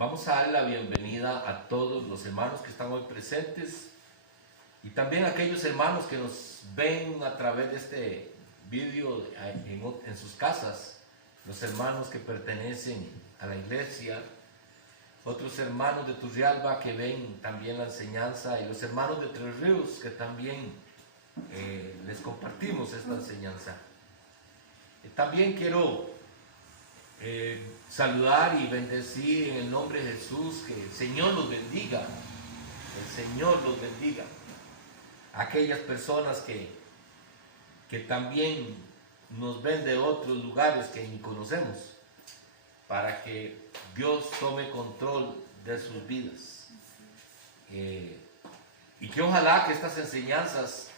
Vamos a dar la bienvenida a todos los hermanos que están hoy presentes y también a aquellos hermanos que nos ven a través de este vídeo en sus casas, los hermanos que pertenecen a la iglesia, otros hermanos de Turrialba que ven también la enseñanza y los hermanos de Tres Ríos que también les compartimos esta enseñanza. También quiero saludar y bendecir en el nombre de Jesús, que el Señor los bendiga, el Señor los bendiga. Aquellas personas que también nos ven de otros lugares que ni conocemos, para que Dios tome control de sus vidas. Y que ojalá que estas enseñanzas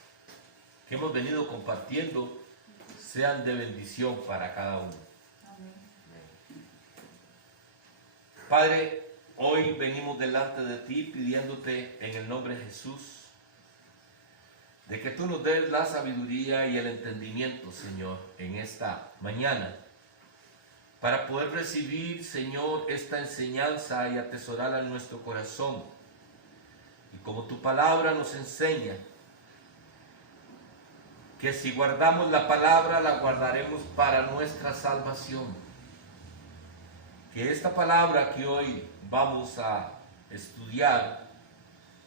que hemos venido compartiendo sean de bendición para cada uno. Padre, hoy venimos delante de ti pidiéndote en el nombre de Jesús de que tú nos des la sabiduría y el entendimiento, Señor, en esta mañana, para poder recibir, Señor, esta enseñanza y atesorarla en nuestro corazón. Y como tu palabra nos enseña, que si guardamos la palabra, la guardaremos para nuestra salvación. Que esta palabra que hoy vamos a estudiar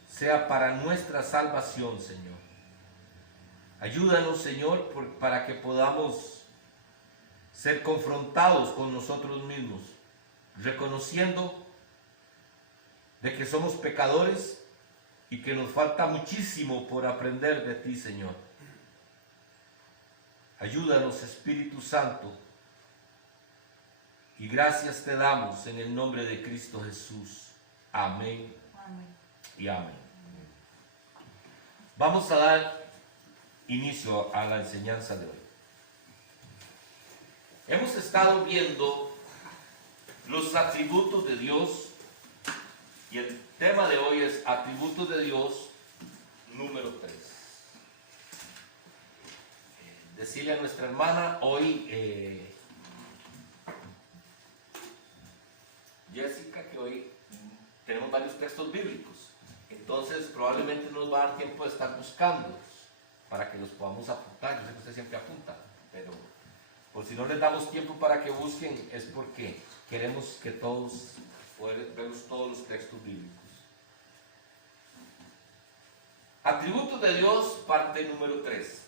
sea para nuestra salvación, Señor. Ayúdanos, Señor, para que podamos ser confrontados con nosotros mismos, reconociendo de que somos pecadores y que nos falta muchísimo por aprender de ti, Señor. Ayúdanos, Espíritu Santo. Y gracias te damos en el nombre de Cristo Jesús. Amén, amén. Y amén. Vamos a dar inicio a la enseñanza de hoy. Hemos estado viendo los atributos de Dios y el tema de hoy es atributos de Dios número 3. Decirle a nuestra hermana hoy, Jessica, que hoy tenemos varios textos bíblicos, entonces probablemente no nos va a dar tiempo de estar buscándolos para que los podamos apuntar. Yo sé que usted siempre apunta, pero por si no les damos tiempo para que busquen, es porque queremos que todos veamos todos los textos bíblicos. Atributos de Dios, parte número 3.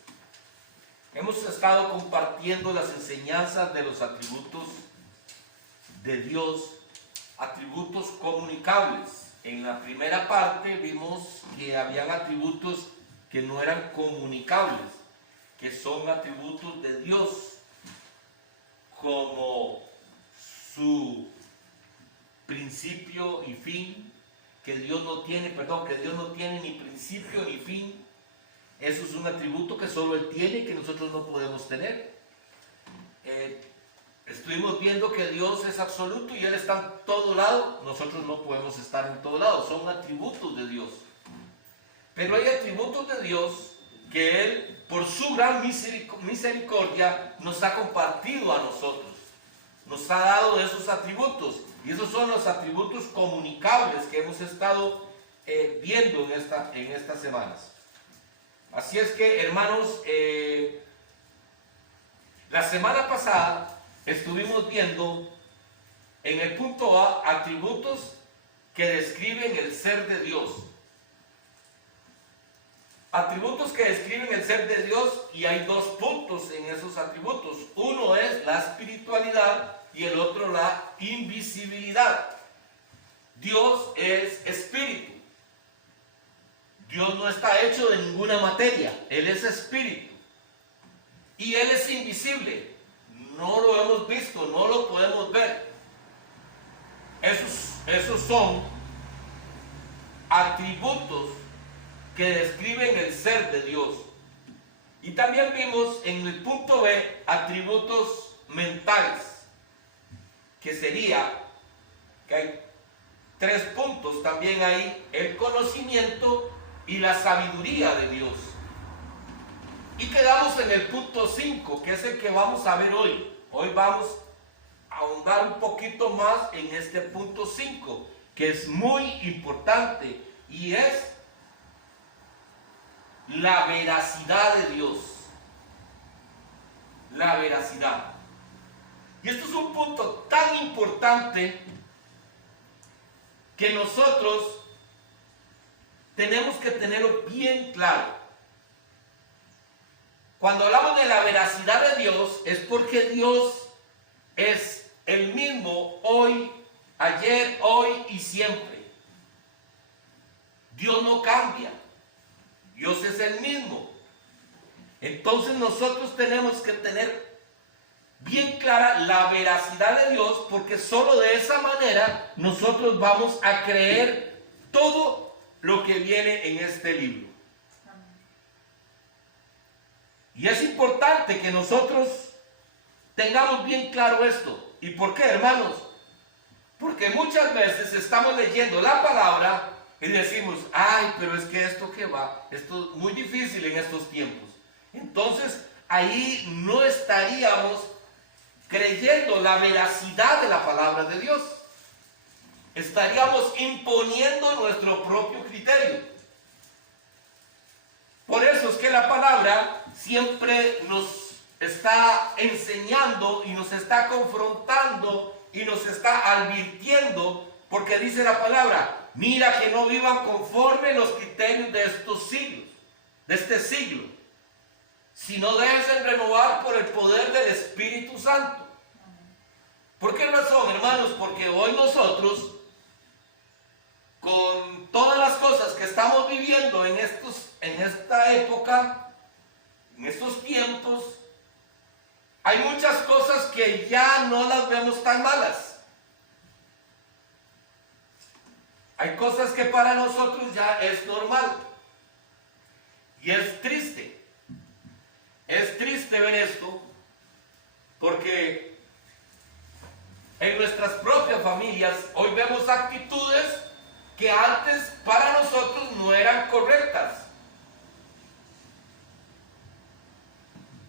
Hemos estado compartiendo las enseñanzas de los atributos de Dios, atributos comunicables. En la primera parte vimos que habían atributos que no eran comunicables, que son atributos de Dios, como su principio y fin, que Dios no tiene ni principio ni fin. Eso es un atributo que solo Él tiene y que nosotros no podemos tener. Estuvimos viendo que Dios es absoluto y Él está en todo lado. Nosotros no podemos estar en todo lado. Son atributos de Dios. Pero hay atributos de Dios que Él, por su gran misericordia, nos ha compartido a nosotros. Nos ha dado esos atributos. Y esos son los atributos comunicables que hemos estado viendo en estas semanas. Así es que, hermanos, la semana pasada estuvimos viendo en el punto A atributos que describen el ser de Dios. Atributos que describen el ser de Dios, y hay dos puntos en esos atributos. Uno es la espiritualidad y el otro la invisibilidad. Dios es espíritu. Dios no está hecho de ninguna materia. Él es espíritu. Y Él es invisible. No lo hemos visto, no lo podemos ver. Esos son atributos que describen el ser de Dios. Y también vimos en el punto B atributos mentales, que sería que hay 3 puntos. También hay el conocimiento y la sabiduría de Dios. Y quedamos en el punto 5, que es el que vamos a ver hoy. Hoy vamos ahondar un poquito más en este punto 5, que es muy importante, y es la veracidad de Dios. La veracidad. Y esto es un punto tan importante que nosotros tenemos que tenerlo bien claro. Cuando hablamos de la veracidad de Dios, es porque Dios es el mismo hoy, ayer, hoy y siempre. Dios no cambia. Dios es el mismo. Entonces nosotros tenemos que tener bien clara la veracidad de Dios, porque solo de esa manera nosotros vamos a creer todo lo que viene en este libro. Y es importante que nosotros tengamos bien claro esto. ¿Y por qué, hermanos? Porque muchas veces estamos leyendo la palabra y decimos, ay, pero es que esto que va, esto es muy difícil en estos tiempos. Entonces, ahí no estaríamos creyendo la veracidad de la palabra de Dios. Estaríamos imponiendo nuestro propio criterio. Por eso es que la palabra siempre nos está enseñando y nos está confrontando y nos está advirtiendo, porque dice la palabra, mira que no vivan conforme los criterios de estos siglos, de este siglo, sino déjense renovar por el poder del Espíritu Santo. ¿Por qué razón, hermanos? Porque hoy nosotros, con todas las cosas que estamos viviendo en esta época, en estos tiempos, hay muchas cosas que ya no las vemos tan malas. Hay cosas que para nosotros ya es normal. Y es triste. Es triste ver esto, porque en nuestras propias familias hoy vemos actitudes que antes para nosotros no eran correctas.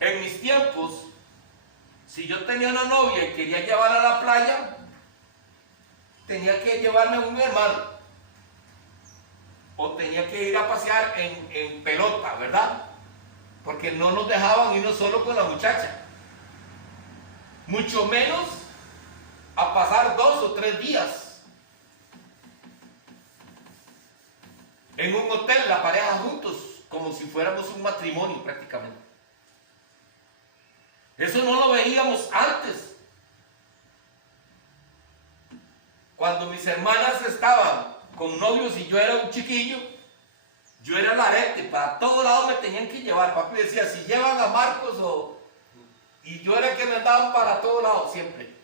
En mis tiempos, si yo tenía una novia y quería llevarla a la playa, tenía que llevarme a un hermano, o tenía que ir a pasear en pelota, ¿verdad? Porque no nos dejaban irnos solo con la muchacha, mucho menos a pasar 2 o 3 días en un hotel, la pareja juntos, como si fuéramos un matrimonio prácticamente. Eso no lo veíamos antes. Cuando mis hermanas estaban con novios y yo era un chiquillo, yo era el arete, para todos lados me tenían que llevar. Papi decía, si llevan a Marcos y yo era el que me andaban para todos lados siempre.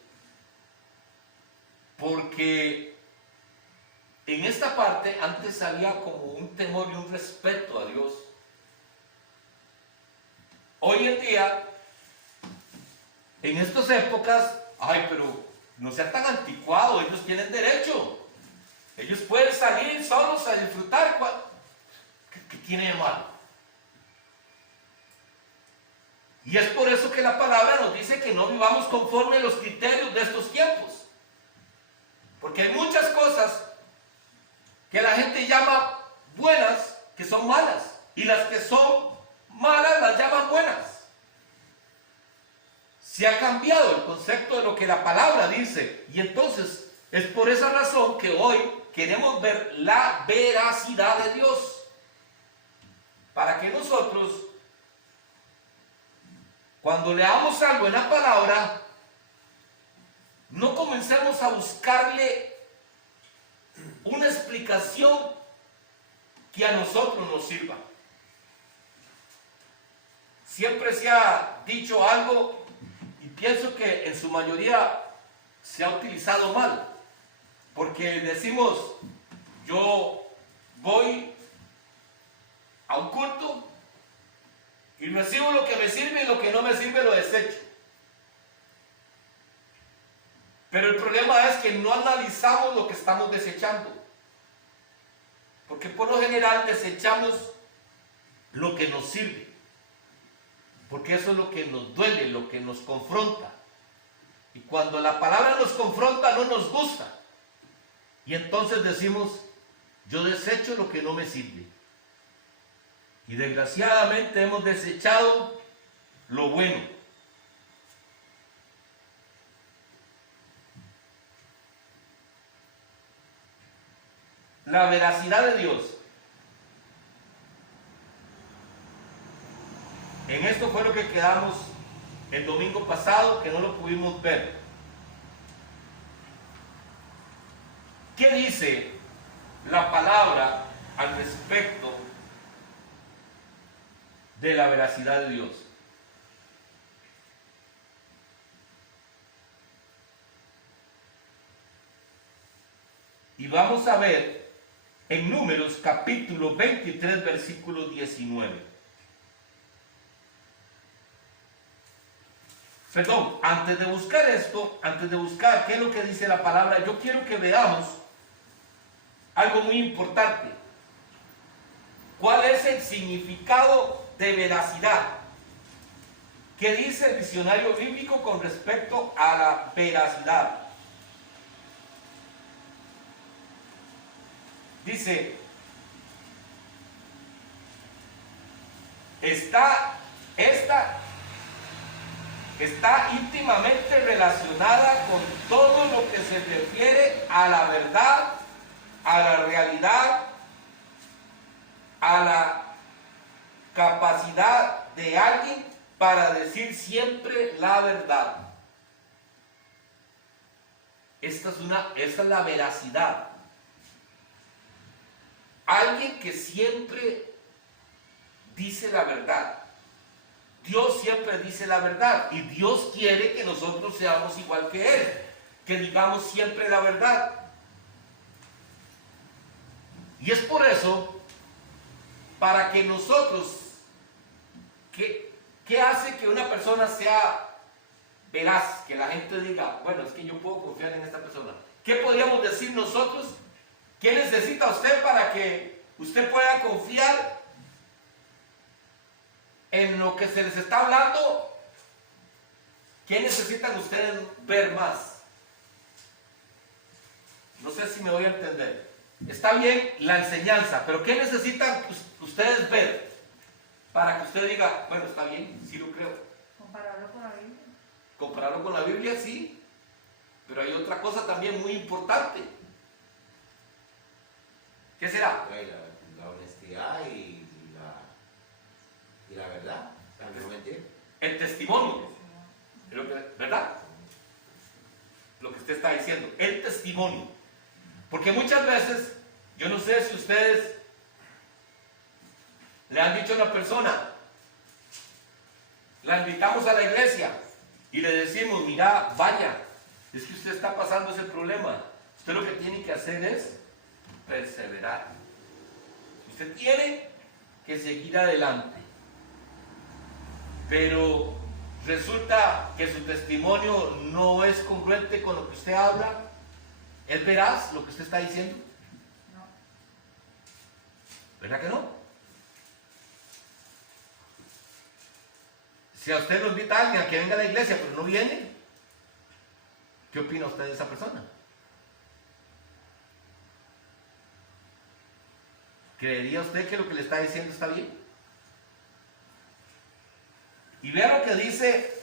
Porque en esta parte antes había como un temor y un respeto a Dios. Hoy en día, en estas épocas, ay, pero no sean tan anticuados, ellos tienen derecho. Ellos pueden salir solos a disfrutar. ¿Qué tiene de malo? Y es por eso que la palabra nos dice que no vivamos conforme a los criterios de estos tiempos. Porque hay muchas cosas que la gente llama buenas que son malas. Y las que son malas las llaman buenas. Se ha cambiado el concepto de lo que la palabra dice. Y entonces es por esa razón que hoy queremos ver la veracidad de Dios. Para que nosotros, cuando leamos algo en la palabra, no comencemos a buscarle una explicación que a nosotros nos sirva. Siempre se ha dicho algo y pienso que en su mayoría se ha utilizado mal, porque decimos, yo voy a un culto y recibo lo que me sirve y lo que no me sirve lo desecho. Pero el problema es que no analizamos lo que estamos desechando, porque por lo general desechamos lo que nos sirve, porque eso es lo que nos duele, lo que nos confronta. Y cuando la palabra nos confronta no nos gusta. Y entonces decimos, yo desecho lo que no me sirve. Y desgraciadamente hemos desechado lo bueno. La veracidad de Dios. En esto fue lo que quedamos el domingo pasado, que no lo pudimos ver. ¿Qué dice la palabra al respecto de la veracidad de Dios? Y vamos a ver en Números capítulo 23, versículo 19. Perdón, antes de buscar esto, antes de buscar qué es lo que dice la palabra, yo quiero que veamos algo muy importante. ¿Cuál es el significado de veracidad? ¿Qué dice el diccionario bíblico con respecto a la veracidad? Dice, está íntimamente relacionada con todo lo que se refiere a la verdad, a la realidad, a la capacidad de alguien para decir siempre la verdad. Esta es la veracidad. Alguien que siempre dice la verdad. Dios siempre dice la verdad y Dios quiere que nosotros seamos igual que Él, que digamos siempre la verdad. Y es por eso, para que nosotros, ¿qué hace que una persona sea veraz? Que la gente diga, bueno, es que yo puedo confiar en esta persona. ¿Qué podríamos decir nosotros? ¿Qué necesita usted para que usted pueda confiar en lo que se les está hablando? ¿Qué necesitan ustedes ver más? No sé si me voy a entender. Está bien la enseñanza, pero ¿qué necesitan ustedes ver para que usted diga, bueno, está bien, sí lo creo? Compararlo con la Biblia. Compararlo con la Biblia, sí, pero hay otra cosa también muy importante. ¿Qué será? La honestidad y la verdad, la que no mentir. El testimonio, ¿verdad? Lo que usted está diciendo, el testimonio. Porque muchas veces, yo no sé si ustedes le han dicho a una persona, la invitamos a la iglesia y le decimos, mira, vaya, es que usted está pasando ese problema. Usted lo que tiene que hacer es perseverar. Usted tiene que seguir adelante. Pero resulta que su testimonio no es congruente con lo que usted habla. ¿Es veraz lo que usted está diciendo? No. ¿Verdad que no? Si a usted lo invita a alguien a que venga a la iglesia, pero no viene, ¿qué opina usted de esa persona? ¿Creería usted que lo que le está diciendo está bien? Y vea lo que dice,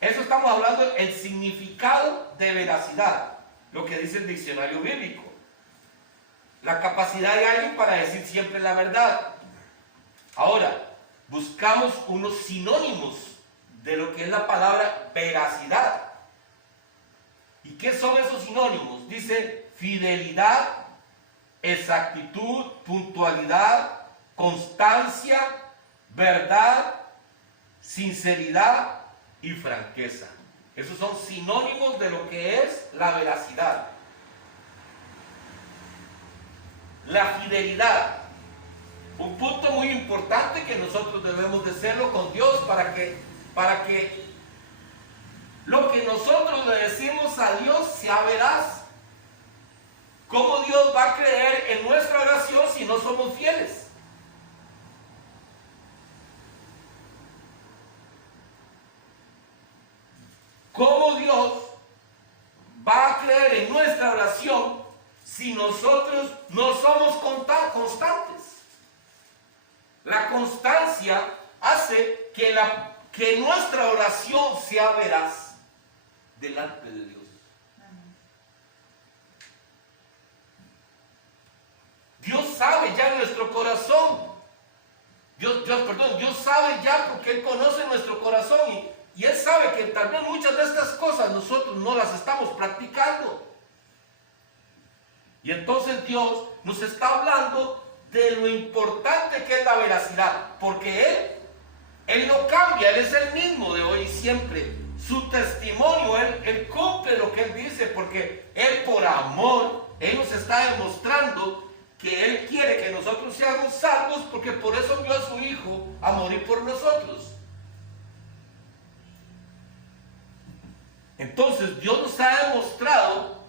eso estamos hablando, el significado de veracidad, lo que dice el diccionario bíblico. La capacidad de alguien para decir siempre la verdad. Ahora, buscamos unos sinónimos de lo que es la palabra veracidad. ¿Y qué son esos sinónimos? Dice fidelidad, exactitud, puntualidad, constancia, verdad, sinceridad y franqueza. Esos son sinónimos de lo que es la veracidad. La fidelidad, un punto muy importante que nosotros debemos de hacerlo con Dios para que lo que nosotros le decimos a Dios sea veraz. ¿Cómo Dios va a creer en nuestra oración si no somos fieles? ¿Cómo Dios va a creer en nuestra oración si nosotros no somos constantes? La constancia hace que nuestra oración sea veraz delante de Dios. Dios sabe ya nuestro corazón. Dios sabe ya porque Él conoce nuestro corazón y Él sabe que tal vez muchas de estas cosas nosotros no las estamos practicando. Y entonces Dios nos está hablando de lo importante que es la veracidad, porque Él no cambia, Él es el mismo de hoy y siempre. Su testimonio, Él cumple lo que Él dice, porque Él por amor, Él nos está demostrando que Él quiere que nosotros seamos salvos, porque por eso envió a su Hijo a morir por nosotros. Entonces Dios nos ha demostrado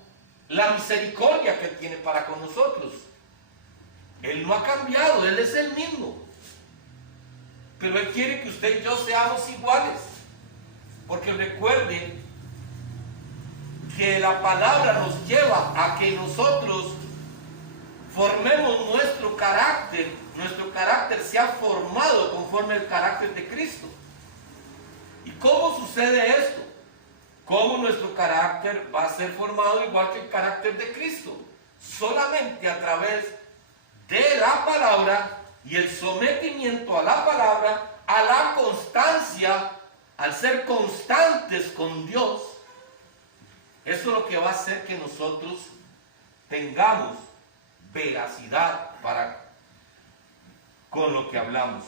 la misericordia que Él tiene para con nosotros. Él no ha cambiado, Él es el mismo. Pero Él quiere que usted y yo seamos iguales. Porque recuerde que la palabra nos lleva a que nosotros formemos nuestro carácter sea formado conforme al carácter de Cristo. ¿Y cómo sucede esto? ¿Cómo nuestro carácter va a ser formado igual que el carácter de Cristo? Solamente a través de la palabra y el sometimiento a la palabra, a la constancia, al ser constantes con Dios. Eso es lo que va a hacer que nosotros tengamos veracidad con lo que hablamos.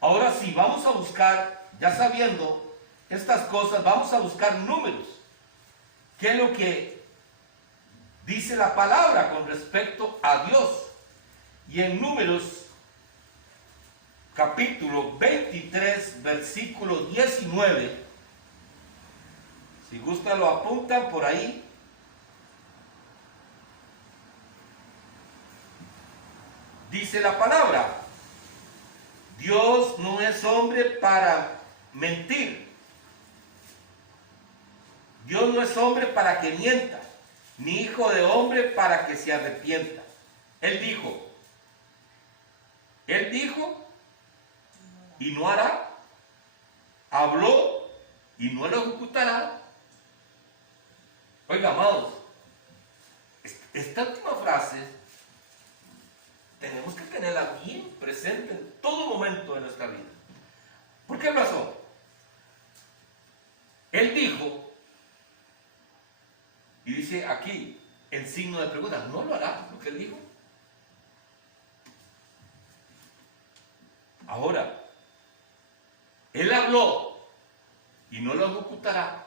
Ahora sí, vamos a buscar, ya sabiendo estas cosas, vamos a buscar números. ¿Qué es lo que dice la palabra con respecto a Dios? Y en Números capítulo 23, versículo 19, si gusta lo apuntan por ahí. Dice la palabra: Dios no es hombre para mentir. Dios no es hombre para que mienta, ni hijo de hombre para que se arrepienta. Él dijo y no hará. Habló y no lo ejecutará. Oiga, amados, esta última frase tenemos que tenerla bien presente en todo momento de nuestra vida. ¿Por qué razón? Él dijo, y dice aquí, en signo de pregunta, ¿no lo hará lo que él dijo? Ahora, él habló y no lo ejecutará.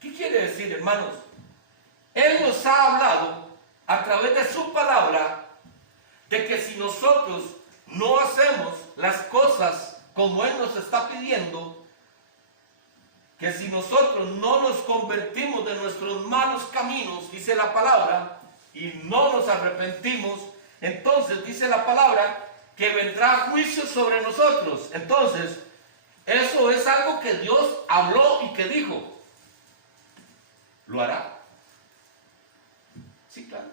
¿Qué quiere decir, hermanos? Él nos ha hablado a través de su palabra de que si nosotros no hacemos las cosas como Él nos está pidiendo, que si nosotros no nos convertimos de nuestros malos caminos, dice la palabra, y no nos arrepentimos, entonces dice la palabra que vendrá juicio sobre nosotros. Entonces, eso es algo que Dios habló y que dijo. ¿Lo hará? Sí, claro.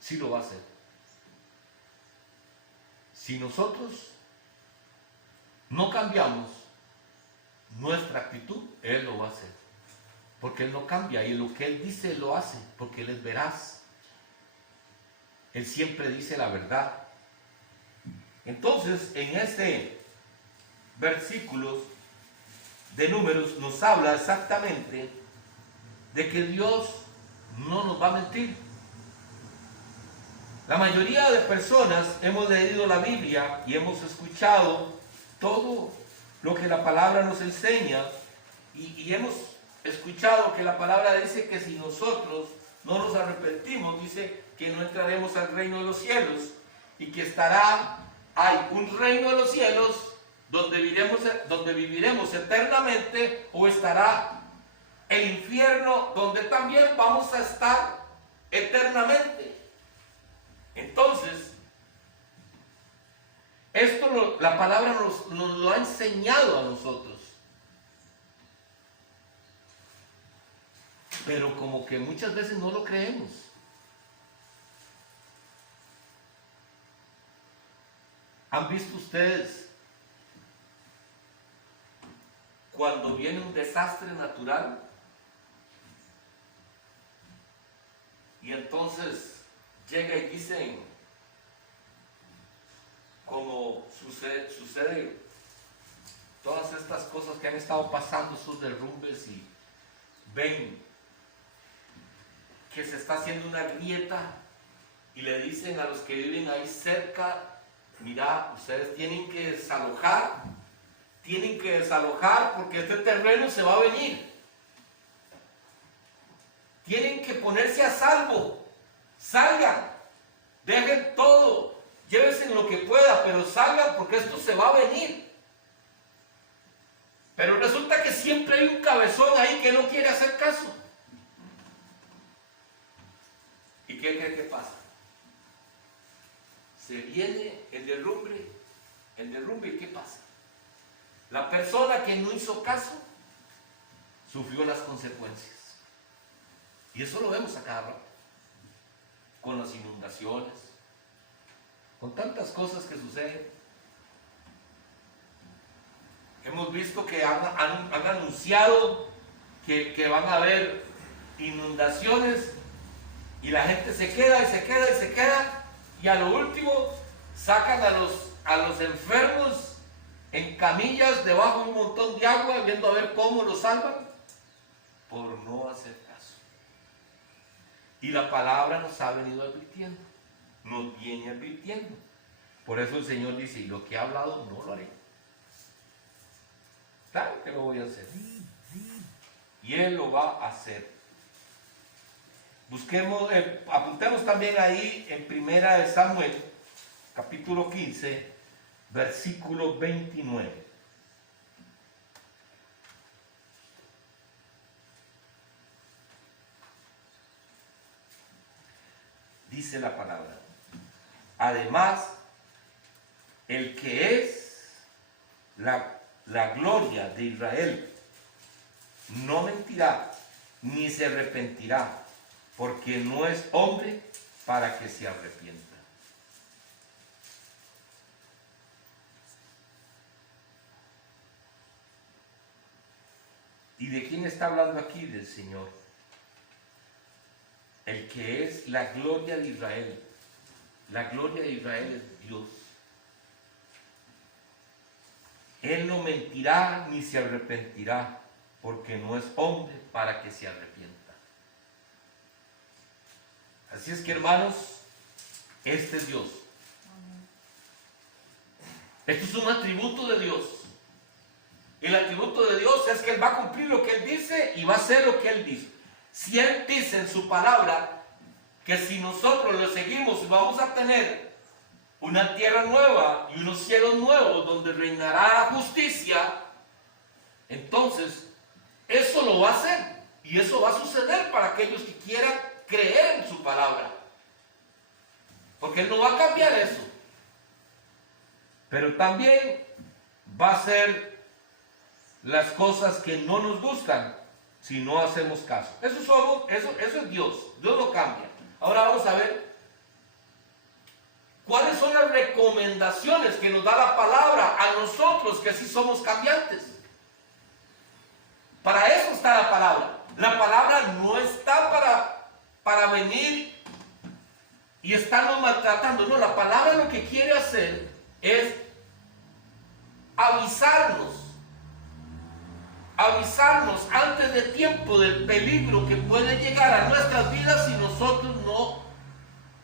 Sí lo va a hacer. Si nosotros no cambiamos nuestra actitud, Él lo va a hacer. Porque Él no cambia y lo que Él dice, Él lo hace. Porque Él es veraz. Él siempre dice la verdad. Entonces, en este versículo de Números nos habla exactamente de que Dios no nos va a mentir. La mayoría de personas hemos leído la Biblia y hemos escuchado todo lo que la palabra nos enseña y hemos escuchado que la palabra dice que si nosotros no nos arrepentimos, dice que no entraremos al reino de los cielos y que hay un reino de los cielos donde viviremos eternamente, o estará el infierno donde también vamos a estar eternamente. Entonces, Esto la palabra nos lo ha enseñado a nosotros. Pero como que muchas veces no lo creemos. ¿Han visto ustedes cuando viene un desastre natural? Y entonces llega y dicen, como sucede todas estas cosas que han estado pasando, sus derrumbes, y ven que se está haciendo una grieta y le dicen a los que viven ahí cerca, mira, ustedes tienen que desalojar porque este terreno se va a venir. Tienen que ponerse a salvo, salgan, dejen todo, llévense lo que pueda, pero salgan porque esto se va a venir. Pero resulta que siempre hay un cabezón ahí que no quiere hacer caso. ¿Y qué cree que pasa? Se viene el derrumbe, ¿y qué pasa? La persona que no hizo caso sufrió las consecuencias. Y eso lo vemos a cada rato, con las inundaciones, con tantas cosas que suceden. Hemos visto que han anunciado que van a haber inundaciones y la gente se queda y se queda y se queda, y a lo último sacan a los enfermos en camillas debajo de un montón de agua, viendo a ver cómo los salvan, por no hacer caso. Y la palabra nos ha venido advirtiendo, nos viene advirtiendo. Por eso el Señor dice, y lo que he hablado no lo haré. Claro que lo voy a hacer. Y Él lo va a hacer. Busquemos, apuntemos también ahí en 1 Samuel, capítulo 15, versículo 29. Dice la palabra: además, el que es la gloria de Israel no mentirá ni se arrepentirá, porque no es hombre para que se arrepienta. ¿Y de quién está hablando aquí? Del Señor. El que es la gloria de Israel. La gloria de Israel es Dios. Él no mentirá ni se arrepentirá, porque no es hombre para que se arrepienta. Así es que, hermanos, este es Dios. Esto es un atributo de Dios. El atributo de Dios es que Él va a cumplir lo que Él dice y va a hacer lo que Él dice. Si Él dice en su palabra que si nosotros lo seguimos vamos a tener una tierra nueva y unos cielos nuevos donde reinará justicia, entonces eso lo va a hacer y eso va a suceder para aquellos que quieran creer en su palabra, porque Él no va a cambiar eso. Pero también va a hacer las cosas que no nos gustan si no hacemos caso. Eso es Dios. Dios no cambia. Ahora vamos a ver cuáles son las recomendaciones que nos da la palabra a nosotros que sí somos cambiantes. Para eso está la palabra. La palabra no está para venir y estarnos maltratando. No, la palabra lo que quiere hacer es avisarnos antes de tiempo del peligro que puede llegar a nuestras vidas si nosotros no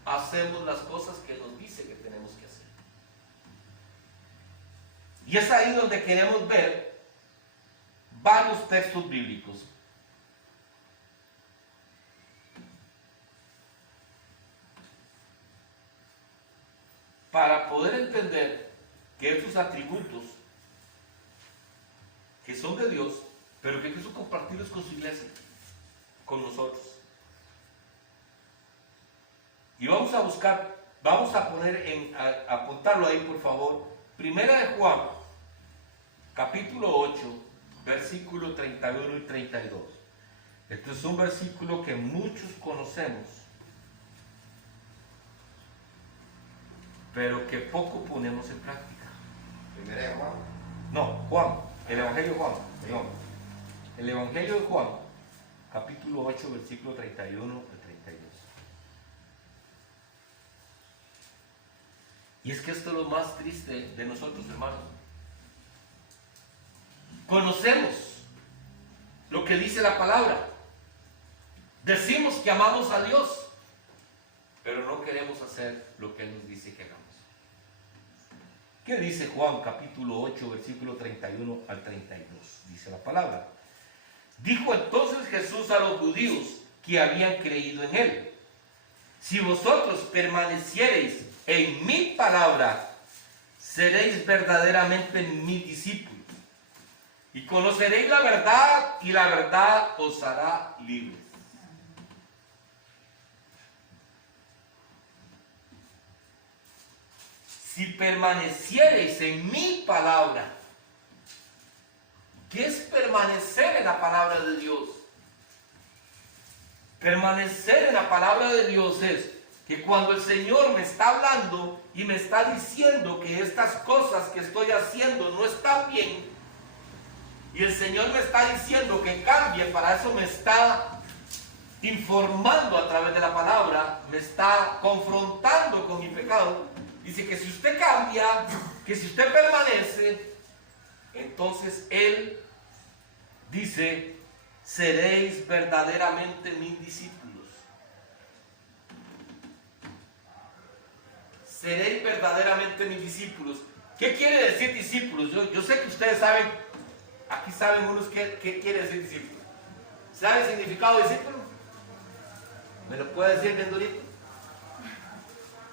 hacemos las cosas que nos dice que tenemos que hacer. Y es ahí donde queremos ver varios textos bíblicos. Para poder entender que estos atributos que son de Dios, pero que quiso compartirlos con su iglesia, con nosotros. Y vamos a buscar, vamos a poner apuntarlo ahí por favor, Primera de Juan, capítulo 8, versículo 31 y 32. Este es un versículo que muchos conocemos, pero que poco ponemos en práctica. Primera de Juan. No, Juan, el Evangelio de Juan, perdón. El Evangelio de Juan, capítulo 8, versículo 31 y 32. Y es que esto es lo más triste de nosotros, hermanos. Conocemos lo que dice la palabra. Decimos que amamos a Dios, pero no queremos hacer lo que Él nos dice que hagamos. ¿Qué dice Juan capítulo 8, versículo 31 al 32? Dice la palabra. Dijo entonces Jesús a los judíos que habían creído en Él: si vosotros permaneciereis en mi palabra, seréis verdaderamente mis discípulos, y conoceréis la verdad, y la verdad os hará libres. Si permaneciereis en mi palabra. ¿Qué es permanecer en la palabra de Dios? Permanecer en la palabra de Dios es que cuando el Señor me está hablando y me está diciendo que estas cosas que estoy haciendo no están bien, y el Señor me está diciendo que cambie, para eso me está informando a través de la palabra, me está confrontando con mi pecado. Dice que si usted cambia, que si usted permanece, entonces Él dice: seréis verdaderamente mis discípulos. Seréis verdaderamente mis discípulos. ¿Qué quiere decir discípulos? Yo sé que ustedes saben, aquí saben unos qué quiere decir discípulo. ¿Sabe el significado de discípulo? ¿Me lo puede decir bien durito?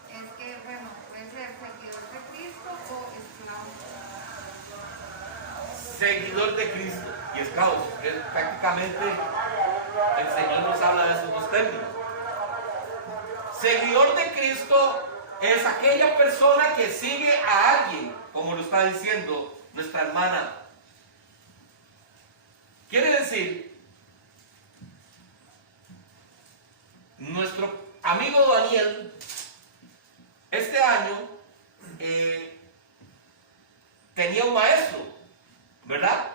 Es que, bueno, puede ser seguidor de Cristo o esclavo. Seguidor de Cristo y esclavo. Prácticamente el Señor nos habla de esos dos términos. Seguidor de Cristo es aquella persona que sigue a alguien, como lo está diciendo nuestra hermana. Quiere decir, nuestro amigo Daniel, este año tenía un maestro, ¿verdad?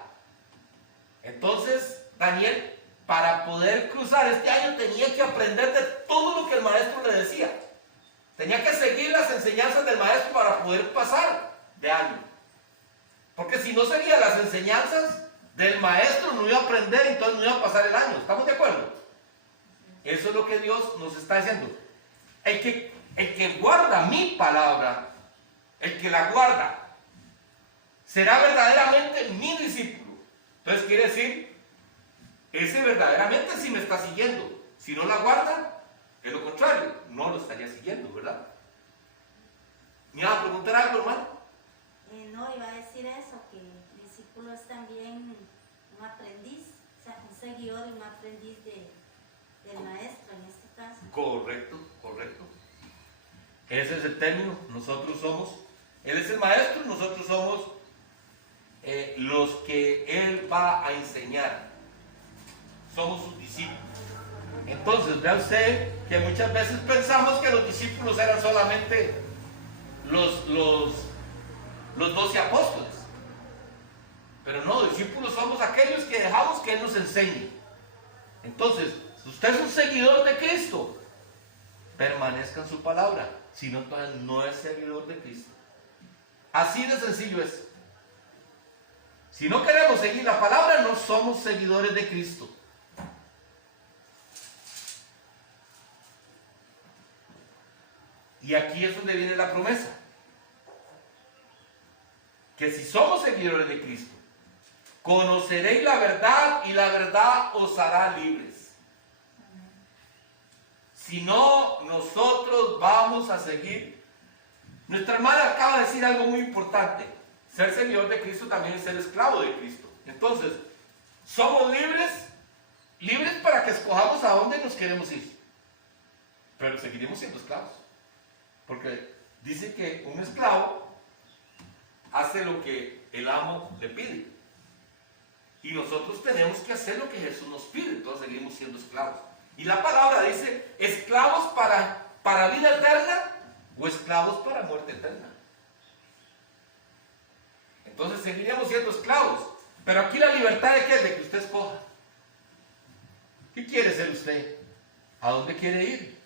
Entonces, Daniel, para poder cruzar este año, tenía que aprender de todo lo que el maestro le decía. Tenía que seguir las enseñanzas del maestro para poder pasar de año. Porque si no seguía las enseñanzas del maestro, no iba a aprender, entonces no iba a pasar el año. ¿Estamos de acuerdo? Eso es lo que Dios nos está diciendo. El que guarda mi palabra, el que la guarda, será verdaderamente mi discípulo. Entonces quiere decir, ese verdaderamente sí me está siguiendo. Si no la guarda, es lo contrario, no lo estaría siguiendo, ¿verdad? ¿Me iba a preguntar algo, hermano? No, iba a decir eso, que discípulo es también un aprendiz, o sea, un seguidor y un aprendiz del maestro en este caso. Correcto, correcto. Ese es el término. Nosotros somos, Él es el maestro, nosotros somos los que Él va a enseñar. Somos sus discípulos. Entonces, vea usted que muchas veces pensamos que los discípulos eran solamente los 12 apóstoles. Pero no, discípulos somos aquellos que dejamos que Él nos enseñe. Entonces, si usted es un seguidor de Cristo, permanezca en su palabra. Si no, entonces no es seguidor de Cristo. Así de sencillo es. Si no queremos seguir la palabra, no somos seguidores de Cristo. Y aquí es donde viene la promesa. Que si somos seguidores de Cristo, conoceréis la verdad y la verdad os hará libres. Si no, nosotros vamos a seguir. Nuestra hermana acaba de decir algo muy importante. Ser seguidor de Cristo también es ser esclavo de Cristo. Entonces, somos libres para que escojamos a dónde nos queremos ir. Pero seguiremos siendo esclavos. Porque dice que un esclavo hace lo que el amo le pide. Y nosotros tenemos que hacer lo que Jesús nos pide, entonces seguimos siendo esclavos. Y la palabra dice, esclavos para vida eterna o esclavos para muerte eterna. Entonces seguiríamos siendo esclavos. Pero aquí la libertad de qué es, de que usted escoja. ¿Qué quiere ser usted? ¿A dónde quiere ir?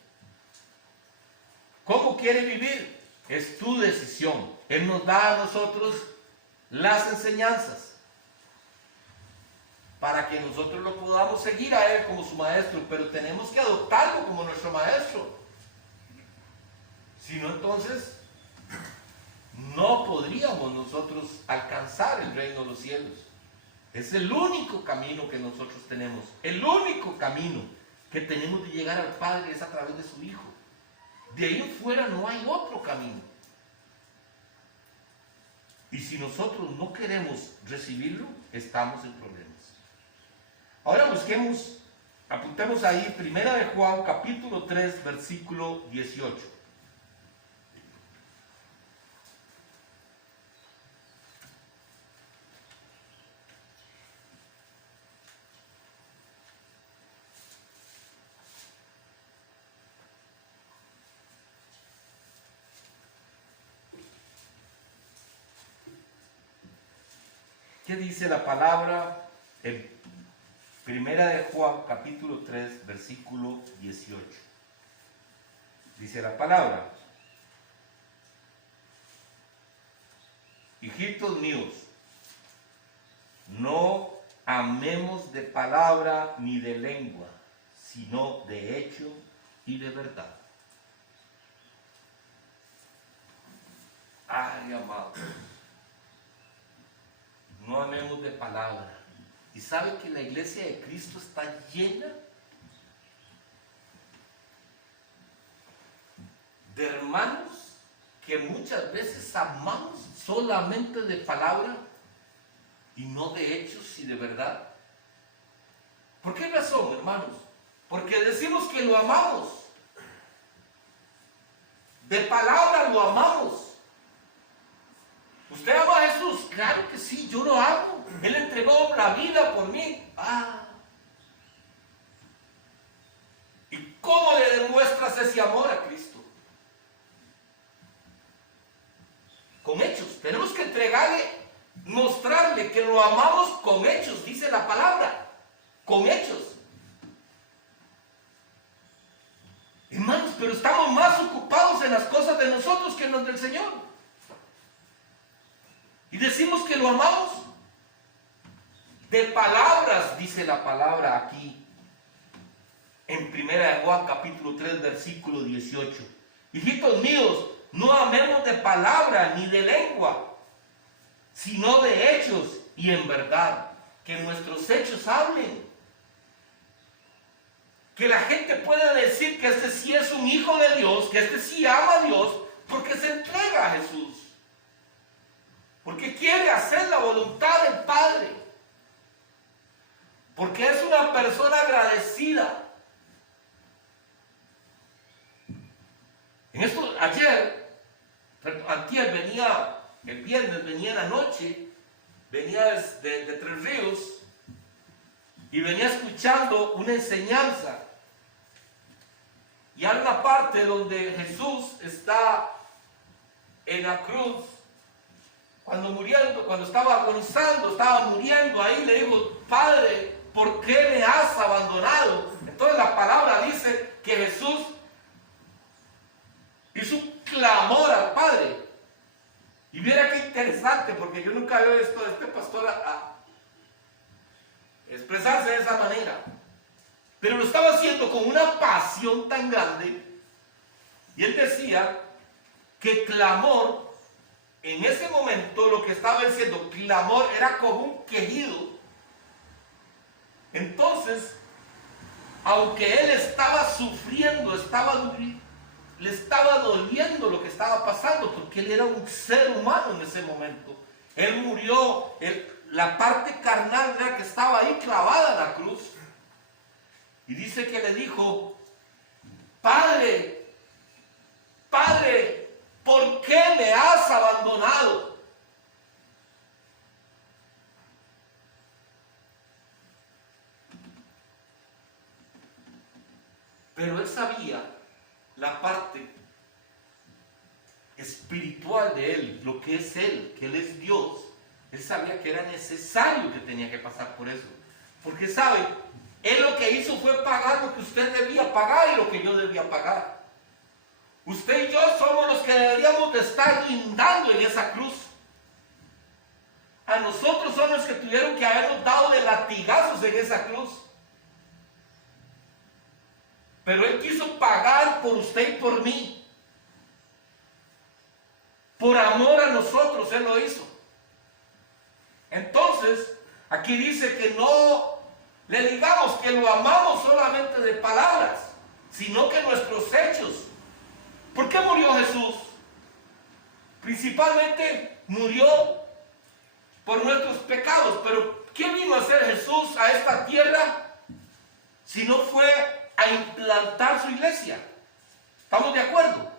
¿Cómo quiere vivir? Es tu decisión. Él nos da a nosotros las enseñanzas para que nosotros lo podamos seguir a Él como su maestro, pero tenemos que adoptarlo como nuestro maestro. Si no, entonces no podríamos nosotros alcanzar el reino de los cielos. Es el único camino que nosotros tenemos. El único camino que tenemos de llegar al Padre es a través de su Hijo. De ahí en fuera no hay otro camino. Y si nosotros no queremos recibirlo, estamos en problemas. Ahora busquemos, apuntemos ahí, 1 de Juan, capítulo 3, versículo 18. ¿Qué dice la palabra en 1 de Juan, capítulo 3, versículo 18? Dice la palabra: hijitos míos, no amemos de palabra ni de lengua, sino de hecho y de verdad. Ay, amados, no amemos de palabra. Y sabe que la iglesia de Cristo está llena de hermanos que muchas veces amamos solamente de palabra y no de hechos y de verdad. ¿Por qué razón, hermanos? Porque decimos que lo amamos. De palabra lo amamos. ¿Usted ama a Jesús? Claro que sí, yo lo amo. Él entregó la vida por mí. ¿Y cómo le demuestras ese amor a Cristo? Con hechos. Tenemos que entregarle, mostrarle que lo amamos con hechos, dice la palabra. Con hechos. Hermanos, pero estamos más ocupados en las cosas de nosotros que en las del Señor. Y decimos que lo amamos. De palabras, dice la palabra aquí. En 1 de Juan capítulo 3 versículo 18. Hijitos míos, no amemos de palabra ni de lengua, sino de hechos y en verdad. Que nuestros hechos hablen. Que la gente pueda decir que este sí es un hijo de Dios, que este sí ama a Dios, porque se entrega a Jesús. Porque quiere hacer la voluntad del Padre. Porque es una persona agradecida. En esto, antier venía, el viernes venía en la noche, venía de Tres Ríos y venía escuchando una enseñanza. Y hay una parte donde Jesús está en la cruz. Cuando estaba agonizando, estaba muriendo ahí, le dijo: Padre, ¿por qué me has abandonado? Entonces la palabra dice que Jesús hizo un clamor al Padre. Y mira qué interesante, porque yo nunca había visto a este pastor a expresarse de esa manera. Pero lo estaba haciendo con una pasión tan grande. Y él decía que clamor, en ese momento lo que estaba diciendo, clamor, era como un quejido. Entonces, aunque él estaba sufriendo, le estaba doliendo lo que estaba pasando, porque él era un ser humano en ese momento. Él murió, la parte carnal era que estaba ahí clavada en la cruz. Y dice que le dijo: Padre, Padre, ¿por qué me has abandonado? Pero él sabía la parte espiritual de él, lo que es él, que él es Dios. Él sabía que era necesario que tenía que pasar por eso. Porque sabe, él lo que hizo fue pagar lo que usted debía pagar y lo que yo debía pagar. Usted y yo somos los que deberíamos de estar guindando en esa cruz. A nosotros son los que tuvieron que habernos dado de latigazos en esa cruz. Pero él quiso pagar por usted y por mí. Por amor a nosotros él lo hizo. Entonces, aquí dice que no le digamos que lo amamos solamente de palabras, sino que nuestros hechos. ¿Por qué murió Jesús? Principalmente murió por nuestros pecados. Pero ¿qué vino a hacer Jesús a esta tierra si no fue a implantar su iglesia? ¿Estamos de acuerdo?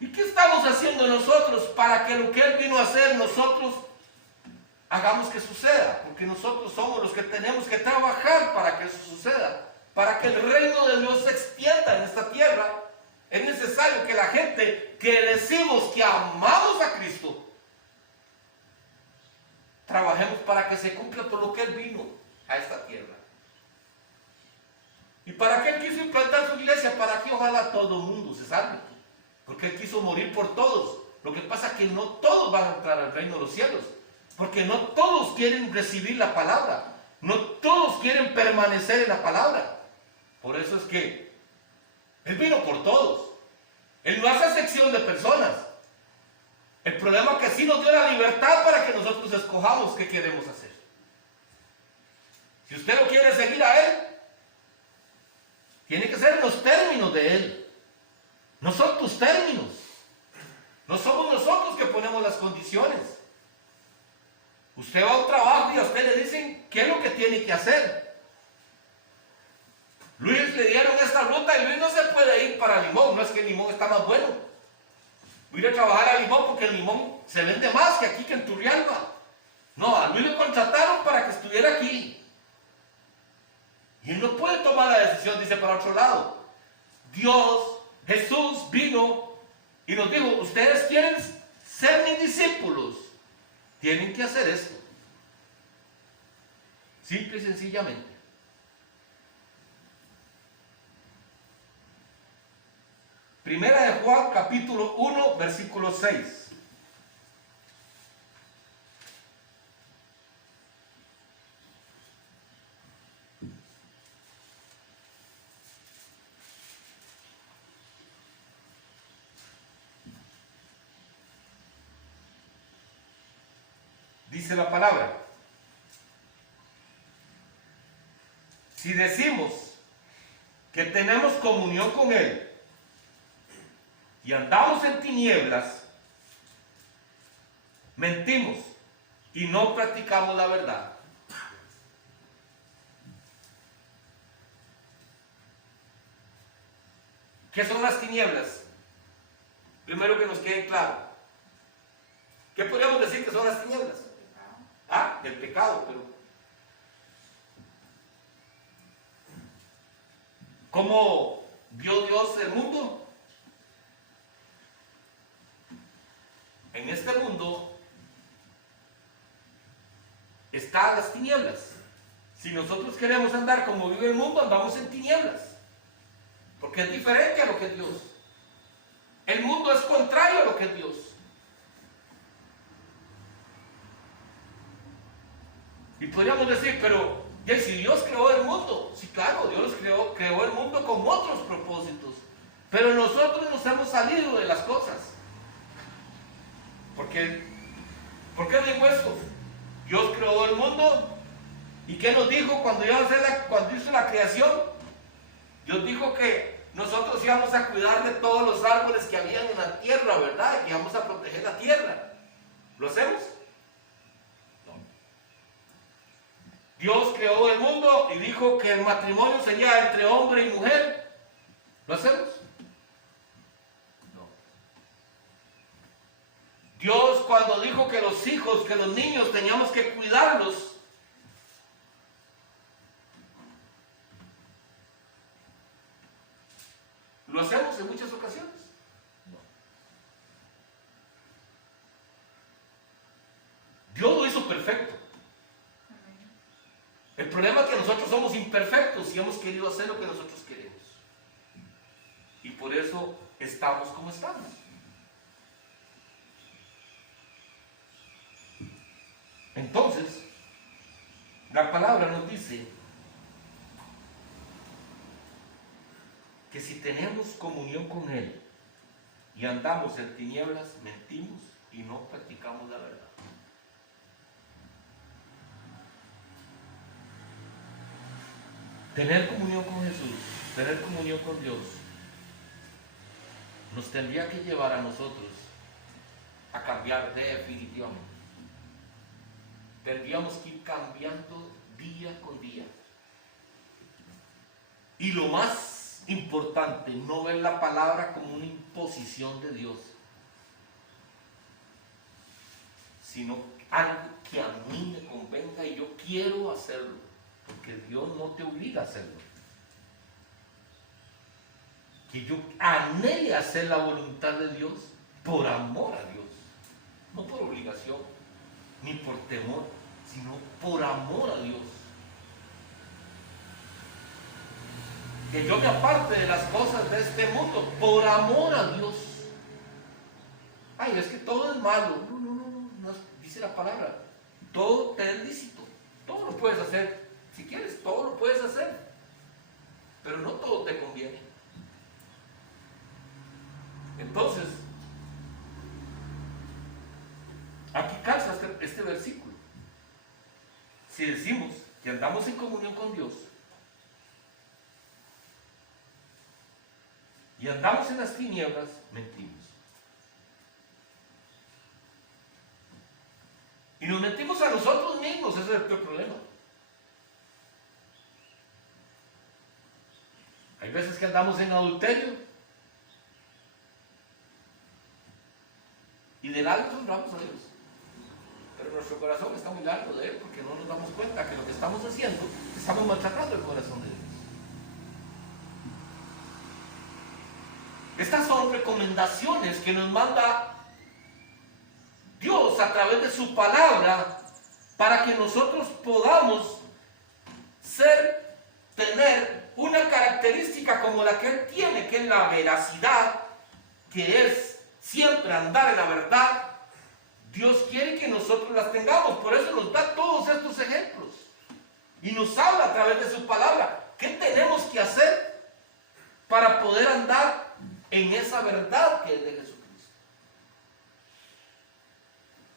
¿Y qué estamos haciendo nosotros para que lo que Él vino a hacer nosotros hagamos que suceda? Porque nosotros somos los que tenemos que trabajar para que eso suceda. Para que el reino de Dios se extienda en esta tierra, es necesario que la gente que decimos que amamos a Cristo, trabajemos para que se cumpla por lo que Él vino a esta tierra. ¿Y para qué Él quiso implantar su iglesia? Para que ojalá todo el mundo se salve. Porque Él quiso morir por todos. Lo que pasa es que no todos van a entrar al reino de los cielos. Porque no todos quieren recibir la palabra. No todos quieren permanecer en la palabra. Por eso es que Él vino por todos. Él no hace sección de personas. El problema es que sí nos dio la libertad para que nosotros escojamos qué queremos hacer. Si usted lo quiere seguir a Él, tiene que ser en los términos de Él. No son tus términos. No somos nosotros que ponemos las condiciones. Usted va a un trabajo y a usted le dicen qué es lo que tiene que hacer. Luis le dieron esta ruta y Luis no se puede ir para Limón. No es que el Limón está más bueno. Voy a ir a trabajar a Limón porque el Limón se vende más que aquí que en Turrialba. No, a Luis lo contrataron para que estuviera aquí. Y él no puede tomar la decisión, dice, para otro lado. Dios, Jesús vino y nos dijo, ustedes quieren ser mis discípulos, tienen que hacer esto. Simple y sencillamente. Primera de Juan, capítulo 1, versículo 6. Dice la palabra: si decimos que tenemos comunión con Él y andamos en tinieblas, mentimos y no practicamos la verdad. ¿Qué son las tinieblas? Primero que nos quede claro. ¿Qué podríamos decir que son las tinieblas? Ah, del pecado, pero ¿cómo vio Dios el mundo? En este mundo están las tinieblas. Si nosotros queremos andar como vive el mundo, andamos en tinieblas. Porque es diferente a lo que es Dios. El mundo es contrario a lo que es Dios. Y podríamos decir, pero ¿y si Dios creó el mundo? Sí, claro, Dios creó el mundo con otros propósitos. Pero nosotros nos hemos salido de las cosas. ¿Por qué digo esto? Dios creó el mundo. ¿Y qué nos dijo cuando hizo la creación? Dios dijo que nosotros íbamos a cuidar de todos los árboles que habían en la tierra, ¿verdad? Que íbamos a proteger la tierra. ¿Lo hacemos? No. Dios creó el mundo y dijo que el matrimonio sería entre hombre y mujer. ¿Lo hacemos? No. Dios, cuando dijo que los hijos, que los niños teníamos que cuidarlos, ¿Lo hacemos en muchas ocasiones? No. Dios lo hizo perfecto. El problema es que nosotros somos imperfectos y hemos querido hacer lo que nosotros queremos. Y por eso estamos como estamos. Entonces, la palabra nos dice que si tenemos comunión con Él y andamos en tinieblas, mentimos y no practicamos la verdad. Tener comunión con Jesús, tener comunión con Dios, nos tendría que llevar a nosotros a cambiar definitivamente. Tendríamos que ir cambiando día con día. Y lo más importante, no ver la palabra como una imposición de Dios, sino algo que a mí me convenga y yo quiero hacerlo, porque Dios no te obliga a hacerlo. Que yo anhele hacer la voluntad de Dios por amor a Dios, no por obligación, ni por temor, sino por amor a Dios. Que yo me aparte de las cosas de este mundo por amor a Dios. Ay, es que todo es malo. No, dice la palabra. Todo te es lícito. Todo lo puedes hacer. Si quieres, todo lo puedes hacer. Pero no todo te conviene. Entonces, aquí calza este versículo. Si decimos que andamos en comunión con Dios y andamos en las tinieblas, mentimos. Y nos mentimos a nosotros mismos, ese es el peor problema. Hay veces que andamos en adulterio y de labios honramos a Dios, pero nuestro corazón está muy largo de Él porque no nos damos cuenta que lo que estamos haciendo, estamos maltratando el corazón de Dios. Estas son recomendaciones que nos manda Dios a través de su palabra para que nosotros podamos tener una característica como la que Él tiene, que es la veracidad, que es siempre andar en la verdad. Dios quiere que nosotros las tengamos, por eso nos da todos estos ejemplos y nos habla a través de su palabra. ¿Qué tenemos que hacer para poder andar en esa verdad que es de Jesucristo?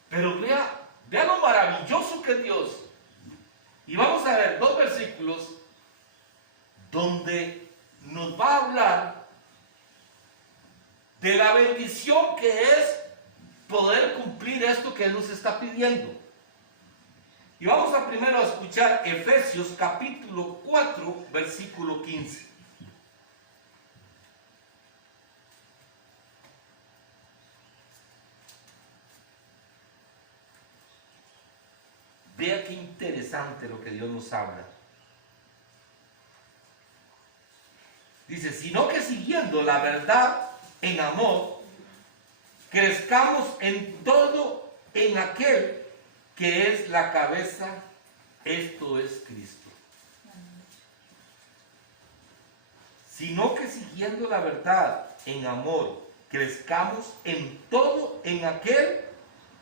Pero vea lo maravilloso que es Dios. Y vamos a ver 2 versículos donde nos va a hablar de la bendición que es poder cumplir esto que Él nos está pidiendo. Y vamos a primero a escuchar Efesios capítulo 4, versículo 15. Vea qué interesante lo que Dios nos habla. Dice, sino que siguiendo la verdad en amor, crezcamos en todo en aquel que es la cabeza, esto es Cristo. Sino que siguiendo la verdad en amor, crezcamos en todo en aquel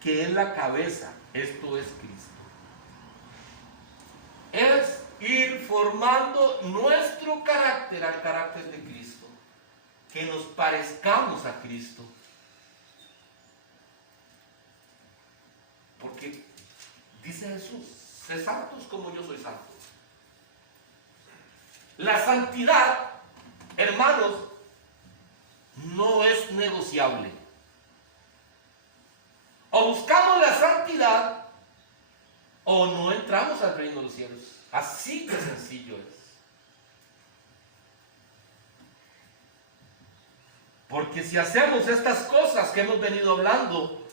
que es la cabeza, esto es Cristo. Es ir formando nuestro carácter al carácter de Cristo, que nos parezcamos a Cristo. Porque dice Jesús, sé santos como yo soy santo. La santidad, hermanos, no es negociable. O buscamos la santidad o no entramos al reino de los cielos. Así de sencillo es. Porque si hacemos estas cosas que hemos venido hablando,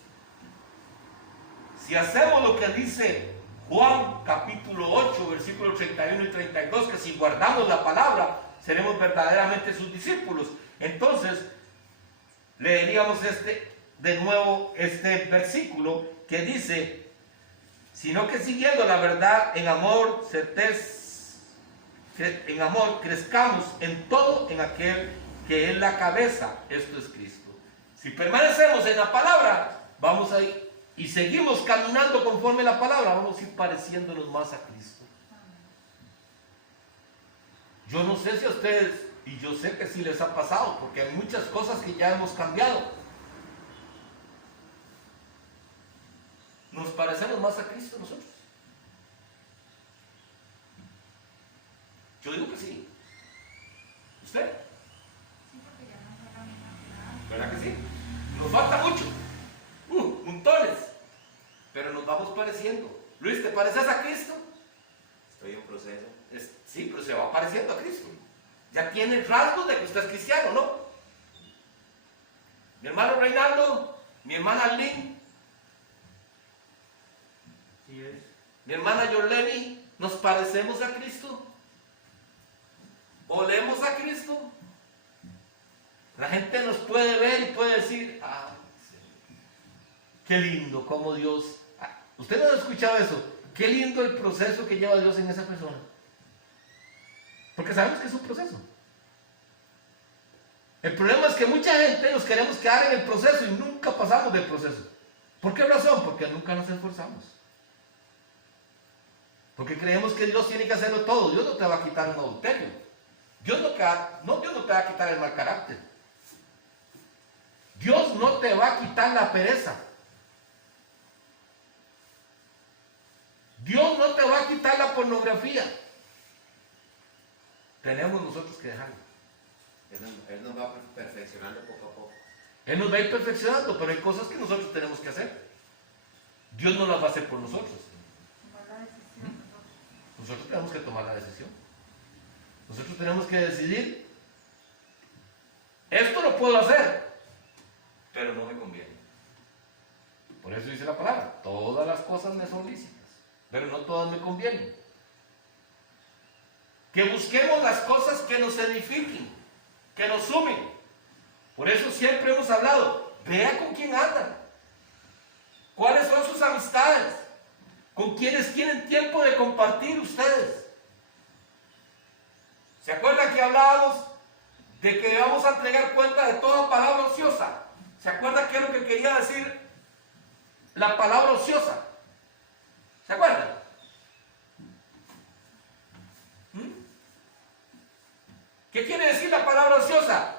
si hacemos lo que dice Juan capítulo 8, versículos 31 y 32, que si guardamos la palabra, seremos verdaderamente sus discípulos. Entonces, leeríamos de nuevo este versículo que dice, sino que siguiendo la verdad en amor, crezcamos en todo en aquel que es la cabeza, esto es Cristo. Si permanecemos en la palabra, vamos a ir y seguimos caminando conforme la palabra, vamos a ir pareciéndonos más a Cristo. Yo no sé si a ustedes, y yo sé que sí les ha pasado, porque hay muchas cosas que ya hemos cambiado. ¿Nos parecemos más a Cristo nosotros? Yo digo que sí. ¿Usted? Sí, porque ya no fue la misma ciudad. ¿Verdad que sí? Nos falta mucho. Montones. Pero nos vamos pareciendo. Luis, ¿te pareces a Cristo? Estoy en proceso. Sí, pero se va pareciendo a Cristo. Ya tiene rasgos de que usted es cristiano, ¿no? Mi hermano Reinaldo, mi hermana Lynn, Sí es. mi hermana Yorleni, ¿nos parecemos a Cristo? ¿Olemos a Cristo? La gente nos puede ver y puede decir, ah, qué lindo, como Dios. ¿Usted no ha escuchado eso? Qué lindo el proceso que lleva Dios en esa persona. Porque sabemos que es un proceso. El problema es que mucha gente nos queremos quedar en el proceso y nunca pasamos del proceso. ¿Por qué razón? Porque nunca nos esforzamos. Porque creemos que Dios tiene que hacerlo todo. Dios no te va a quitar un adulterio. Dios no te va a quitar el mal carácter. Dios no te va a quitar la pereza. Dios no te va a quitar la pornografía. Tenemos nosotros que dejarlo. Él nos va perfeccionando poco a poco. Él nos va a ir perfeccionando, pero hay cosas que nosotros tenemos que hacer. Dios no las va a hacer por nosotros. Tomar la decisión nosotros. Nosotros tenemos que tomar la decisión. Nosotros tenemos que decidir, esto lo puedo hacer, pero no me conviene. Por eso dice la palabra, todas las cosas me son lícitas, pero no todas me convienen. Que busquemos las cosas que nos edifiquen, que nos sumen. Por eso siempre hemos hablado, vea con quién andan, cuáles son sus amistades, con quienes tienen tiempo de compartir ustedes. ¿Se acuerdan que hablábamos de que vamos a entregar cuenta de toda palabra ociosa? ¿Se acuerdan qué es lo que quería decir la palabra ociosa? ¿Se acuerdan? ¿Qué quiere decir la palabra ociosa?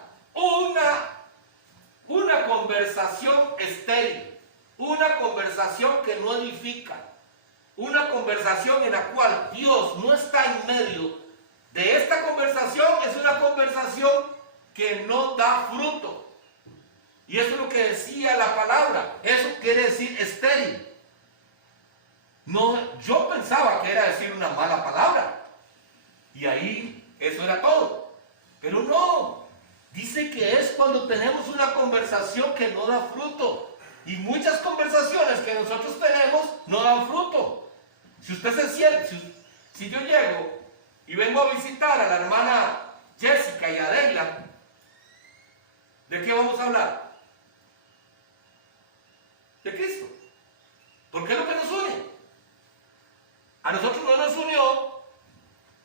Una conversación estéril, una conversación que no edifica, una conversación en la cual Dios no está en medio de esta conversación. Es una conversación que no da fruto. Y eso es lo que decía la palabra. Eso quiere decir estéril. No, yo pensaba que era decir una mala palabra. Y ahí eso era todo. Pero no. Dice que es cuando tenemos una conversación que no da fruto. Y muchas conversaciones que nosotros tenemos no dan fruto. Si usted se siente, si yo llego y vengo a visitar a la hermana Jessica y a Adela, ¿de qué vamos a hablar? De Cristo. Porque es lo que nos une. A nosotros no nos unió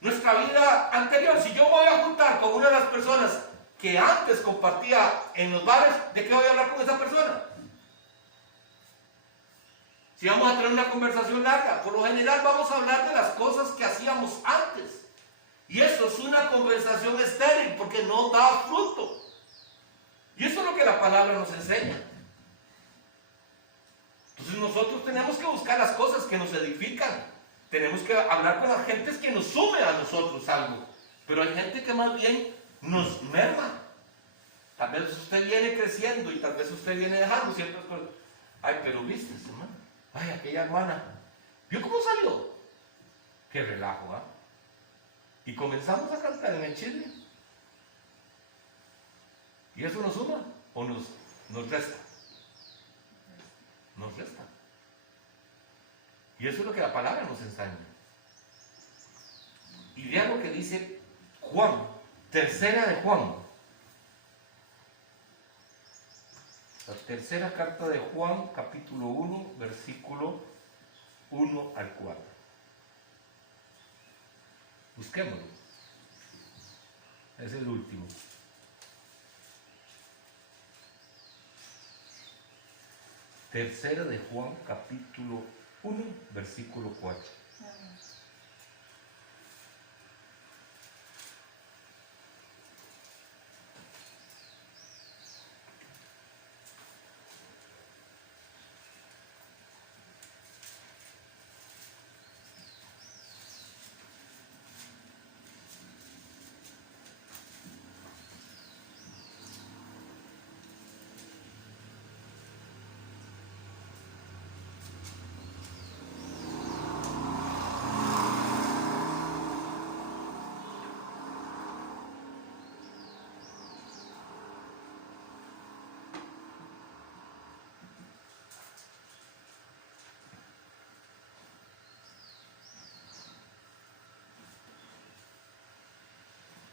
nuestra vida anterior. Si yo me voy a juntar con una de las personas que antes compartía en los bares, ¿de qué voy a hablar con esa persona? Si vamos a tener una conversación larga, por lo general vamos a hablar de las cosas que hacíamos antes. Y eso es una conversación estéril porque no da fruto. Y eso es lo que la palabra nos enseña. Entonces nosotros tenemos que buscar las cosas que nos edifican. Tenemos que hablar con las gentes que nos sume a nosotros algo. Pero hay gente que más bien nos merma. Tal vez usted viene creciendo y tal vez usted viene dejando ciertas cosas. Ay, pero viste, hermano. Ay, aquella hermana. ¿Vio cómo salió? Qué relajo, ¿ah? Y comenzamos a cantar en el chisme. ¿Y eso nos suma o nos resta? Nos resta. Y eso es lo que la palabra nos enseña. Y vean lo que dice Juan, tercera de Juan. La tercera carta de Juan, capítulo 1, versículo 1 al 4. Busquémoslo. Es el último. Tercera de Juan, capítulo 1, versículo 4. Amén.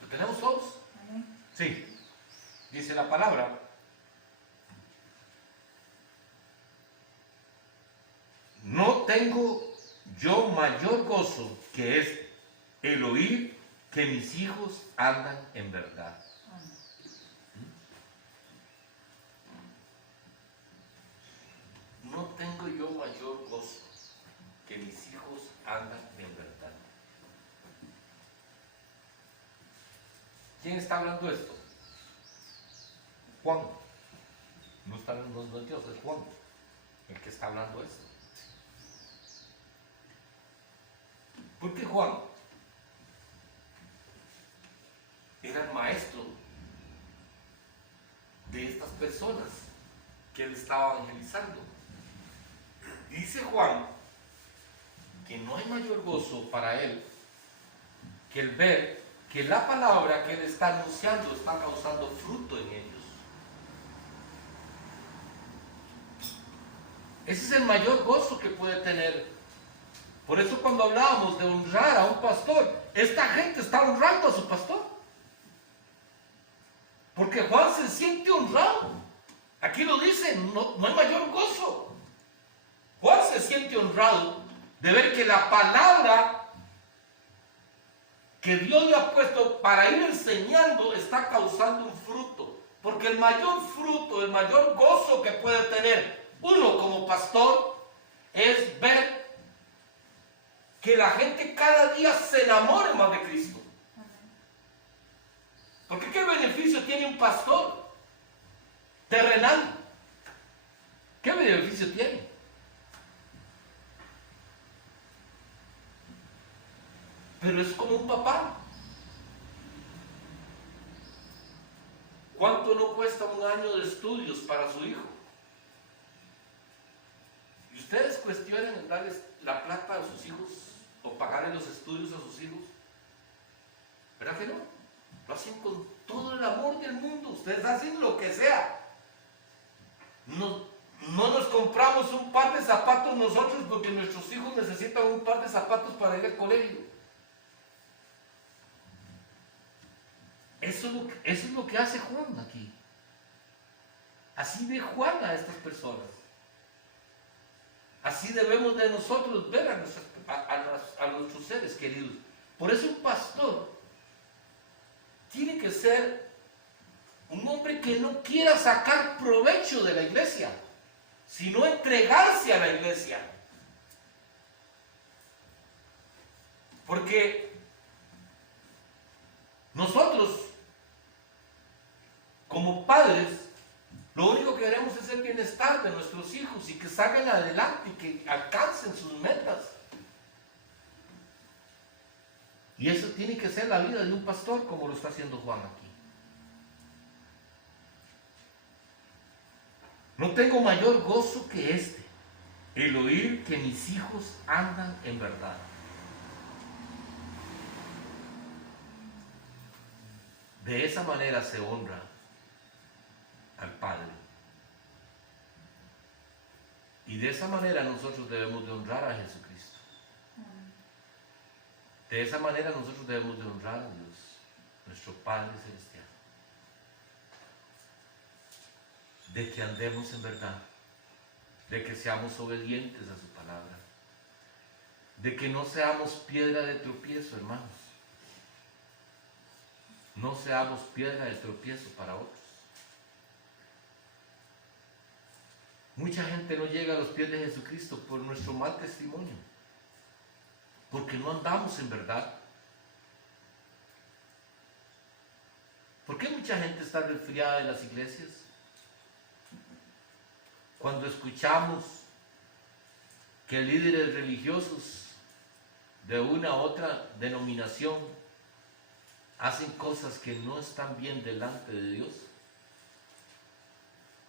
¿Lo tenemos todos? Amén. Sí. Dice la palabra: no tengo yo mayor gozo que este, el oír que mis hijos andan en verdad. Amén. No tengo yo mayor gozo que mis hijos andan en verdad. ¿Quién está hablando esto? Juan. No está hablando no es Dios, es Juan el que está hablando esto. ¿Por qué Juan era el maestro de estas personas que él estaba evangelizando? Dice Juan que no hay mayor gozo para él que el ver que la palabra que él está anunciando está causando fruto en ellos. Ese es el mayor gozo que puede tener. Por eso cuando hablábamos de honrar a un pastor, esta gente está honrando a su pastor. Porque Juan se siente honrado. Aquí lo dice, no hay mayor gozo. Juan se siente honrado de ver que la palabra que Dios le ha puesto para ir enseñando está causando un fruto. Porque el mayor fruto, el mayor gozo que puede tener uno como pastor es ver que la gente cada día se enamore más de Cristo. Porque ¿qué beneficio tiene un pastor terrenal? ¿Qué beneficio tiene? Pero es como un papá. ¿Cuánto no cuesta un año de estudios para su hijo? Y ustedes cuestionan en darles la plata a sus hijos o pagarle los estudios a sus hijos. ¿Verdad que no? Lo hacen con todo el amor del mundo. Ustedes hacen lo que sea. No nos compramos un par de zapatos nosotros porque nuestros hijos necesitan un par de zapatos para ir al colegio. Eso es lo que hace Juan aquí. Así ve Juan a estas personas. Así debemos de nosotros ver a nuestros seres queridos. Por eso un pastor tiene que ser un hombre que no quiera sacar provecho de la iglesia, sino entregarse a la iglesia. Porque nosotros, como padres, lo único que queremos es el bienestar de nuestros hijos y que salgan adelante y que alcancen sus metas. Y eso tiene que ser la vida de un pastor, como lo está haciendo Juan aquí. No tengo mayor gozo que este, el oír que mis hijos andan en verdad. De esa manera se honra al Padre. Y de esa manera nosotros debemos de honrar a Jesucristo. De esa manera nosotros debemos de honrar a Dios, nuestro Padre Celestial. de que andemos en verdad, de que seamos obedientes a su palabra, de que no seamos piedra de tropiezo, hermanos. No seamos piedra de tropiezo para otros. Mucha gente no llega a los pies de Jesucristo por nuestro mal testimonio, porque no andamos en verdad. ¿Por qué mucha gente está resfriada en las iglesias? Cuando escuchamos que líderes religiosos de una u otra denominación hacen cosas que no están bien delante de Dios,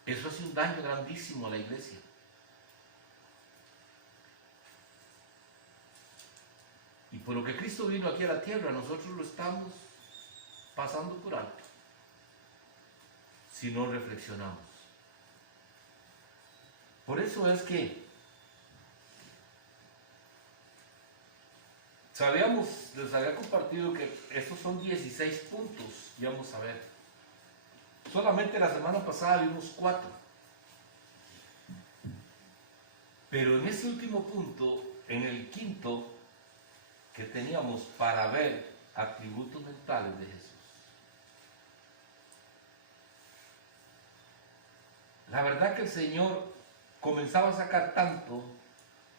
eso hace un daño grandísimo a la iglesia. Y por lo que Cristo vino aquí a la tierra, nosotros lo estamos pasando por alto si no reflexionamos. Por eso es que les había compartido que estos son 16 puntos, y vamos a ver. Solamente la semana pasada vimos 4. Pero en ese último punto, en el quinto, que teníamos para ver atributos mentales de Jesús. La verdad que el Señor comenzaba a sacar tanto,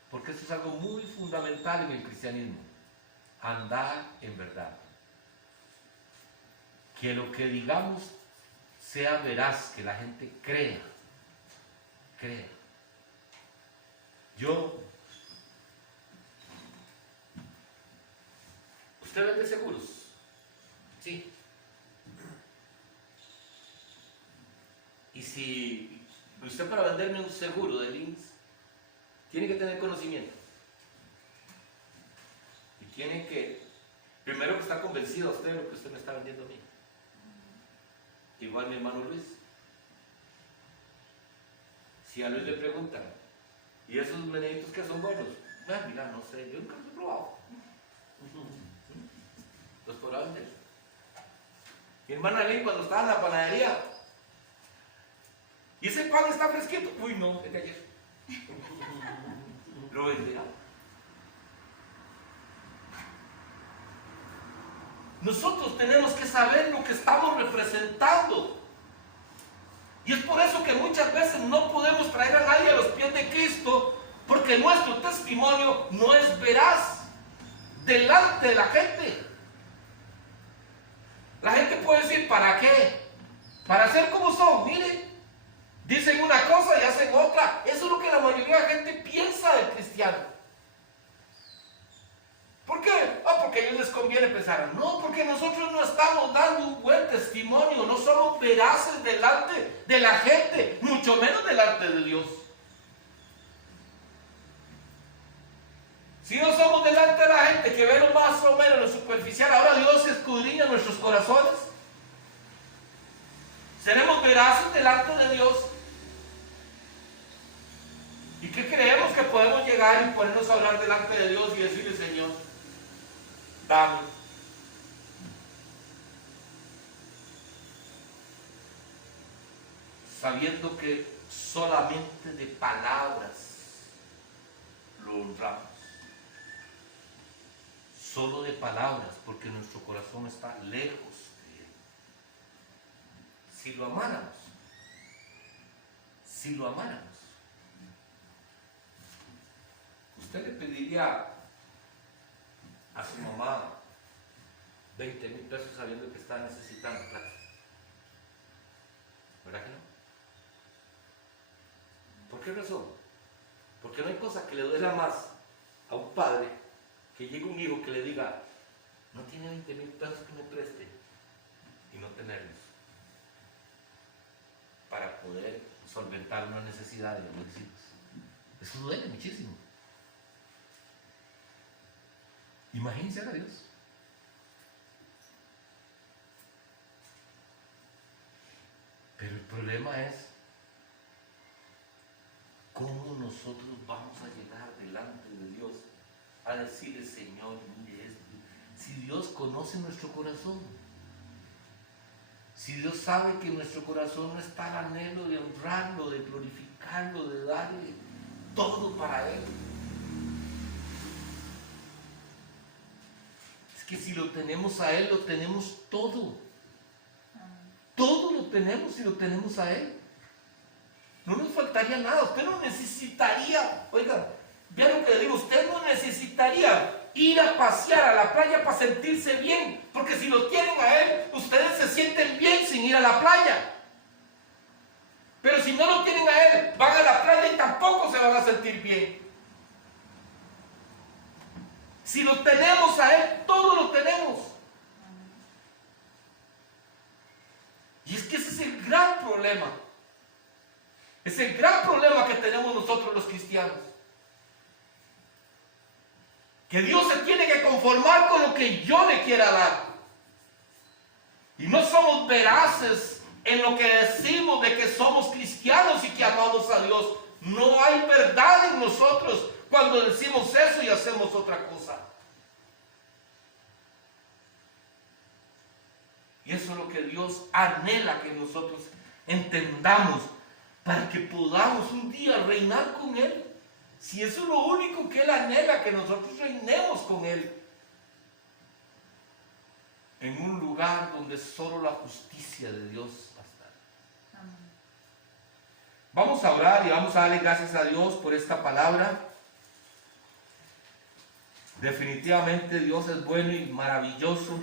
porque esto es algo muy fundamental en el cristianismo. Andar en verdad. Que lo que digamos sea veraz, que la gente crea. ¿Usted vende seguros? Sí. Y si usted, para venderme un seguro de links, tiene que tener conocimiento. Y tiene que, primero, que estar convencido usted de lo que usted me está vendiendo a mí. Igual mi hermano Luis. Si a Luis le preguntan, ¿y esos meneditos que son buenos? Mira, no sé, yo nunca los he probado. Los podrá vender. Mi hermana Ley, cuando estaba en la panadería, ¿y ese pan está fresquito? Uy, no, es de ayer. Lo venderá. Nosotros tenemos que saber lo que estamos representando. Y es por eso que muchas veces no podemos traer a nadie a los pies de Cristo, porque nuestro testimonio no es veraz delante de la gente. La gente puede decir, ¿para qué? Para ser como son. Miren, dicen una cosa y hacen otra. Eso es lo que la mayoría de la gente piensa del cristiano. ¿Por qué? Porque a ellos les conviene pensar. No, porque nosotros no estamos dando un buen testimonio, no somos veraces delante de la gente, mucho menos delante de Dios. Si no somos delante de la gente que ve lo más o menos lo superficial, ahora Dios escudriña nuestros corazones. Seremos veraces delante de Dios. ¿Y qué creemos que podemos llegar y ponernos a hablar delante de Dios y decirle, Señor, dame? Sabiendo que solamente de palabras lo honramos. Solo de palabras, porque nuestro corazón está lejos de Él. Si lo amáramos, usted le pediría a su mamá 20,000 pesos sabiendo que está necesitando plata. ¿Verdad que no? ¿Por qué razón? Porque no hay cosa que le duela más a un padre que llegue un hijo que le diga, no tiene 20,000 pesos que me preste, y no tenerlos para poder solventar una necesidad de los hijos. Eso duele muchísimo. Imagínense a Dios. Pero el problema es cómo nosotros vamos a llegar delante de Dios a decirle, Señor, mire esto. Si Dios conoce nuestro corazón, Si Dios sabe que en nuestro corazón no está el anhelo de honrarlo, de glorificarlo, de darle todo para Él. Es que si lo tenemos a Él, lo tenemos todo. Todo lo tenemos si lo tenemos a Él. No nos faltaría nada. Usted no necesitaría, oiga, vean lo que le digo, usted no necesitaría ir a pasear a la playa para sentirse bien, porque si lo tienen a Él, ustedes se sienten bien sin ir a la playa. Pero si no lo tienen a Él, van a la playa y tampoco se van a sentir bien. Si lo tenemos a Él, todo lo tenemos. Y es que ese es el gran problema. Es el gran problema que tenemos nosotros los cristianos. Que Dios se tiene que conformar con lo que yo le quiera dar. Y no somos veraces en lo que decimos de que somos cristianos y que amamos a Dios. No hay verdad en nosotros cuando decimos eso y hacemos otra cosa. Y eso es lo que Dios anhela que nosotros entendamos para que podamos un día reinar con Él. Si eso es lo único que Él anhela, que nosotros reinemos con Él. En un lugar donde solo la justicia de Dios va a estar. Amén. Vamos a orar y vamos a darle gracias a Dios por esta palabra. Definitivamente Dios es bueno y maravilloso.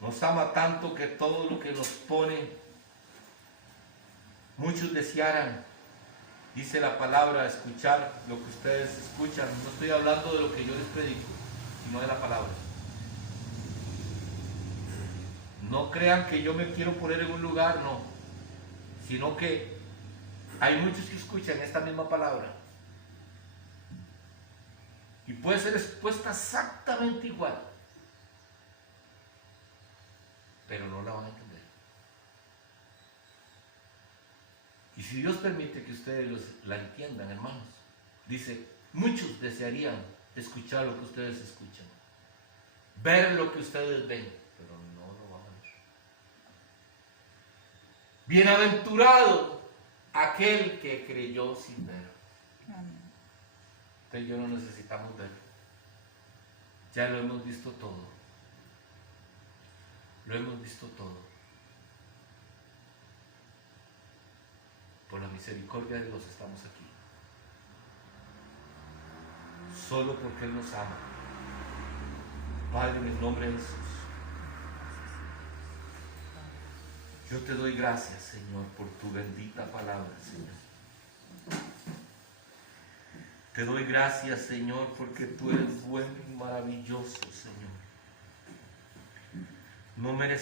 Nos ama tanto que todo lo que nos pone, muchos desearan, dice la palabra, escuchar lo que ustedes escuchan. No estoy hablando de lo que yo les predico, sino de la palabra. No crean que yo me quiero poner en un lugar, no, sino que hay muchos que escuchan esta misma palabra y puede ser expuesta exactamente igual, pero no la van a entender. Y si Dios permite que ustedes la entiendan, hermanos, dice, muchos desearían escuchar lo que ustedes escuchan, ver lo que ustedes ven, pero no lo van a ver. Bienaventurado aquel que creyó sin ver. Amén. Usted y yo no necesitamos ver. Ya lo hemos visto todo. Lo hemos visto todo. Por la misericordia de Dios estamos aquí. Solo porque Él nos ama. Padre, en el nombre de Jesús, yo te doy gracias, Señor, por tu bendita palabra, Señor. Te doy gracias, Señor, porque tú eres bueno y maravilloso, Señor. No mereces